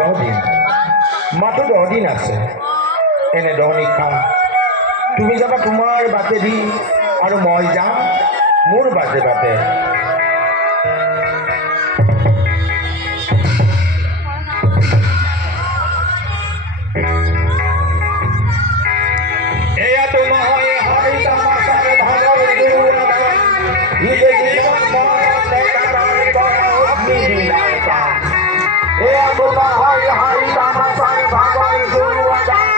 10 দিন মাত্ৰ 10 দিন আছে এনে 10 নিশা তুমি যাবা তোমাৰ বাটেদি আৰু মই যাম মোৰ বাটে বাটে এয়া তো নহয় হাই তামাচাৰ ভাগৰ দুৰাগান নিজে জীৱন মৰণ দেখা নাই কৰা অগ্নি বিনাশা এয়া তো নহয় হাই তামাচাৰ ভাগৰ দুৰাগান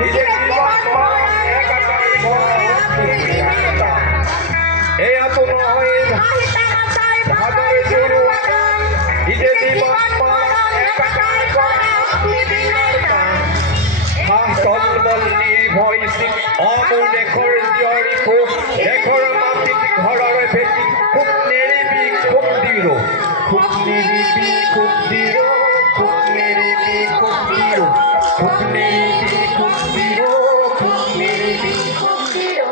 নিজে জীৱন মৰণ দেখা নাই কৰা অগ্নি বিনাশা এয়া তো নহয় হাই তামাচাৰ ভাগৰ দুৰাগান নিজে জীৱন মৰণ দেখা নাই কৰা অগ্নি বিনাশা তলবল্লী ভইচি অমূল দেশৰ জীয়ৰী খুব দেশৰ মাটিত ঘৰৰ ভেটি খুব নেৰিবি খুব দিৰো খুব নেৰিবি খুব দিৰো খুব নেৰিবি খুব দিৰো খুব নেৰিবি খুব দিৰো খুব নেৰিবি খুব দিৰো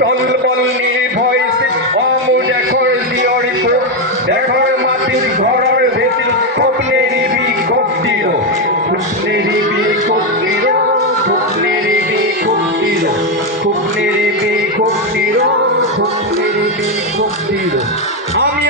তলবল্লী ভইচি অমূল দেশৰ জীয়ৰী খুব দেশৰ মাটিত ঘৰৰ ভেটি খুব নেৰিবি খুব দিৰো খুব নেৰিবি খুব দিৰো খুব নেৰিবি খুব দিৰো খুব নেৰিবি খুব দিৰো খুব নেৰিবি খুব দিৰো আমি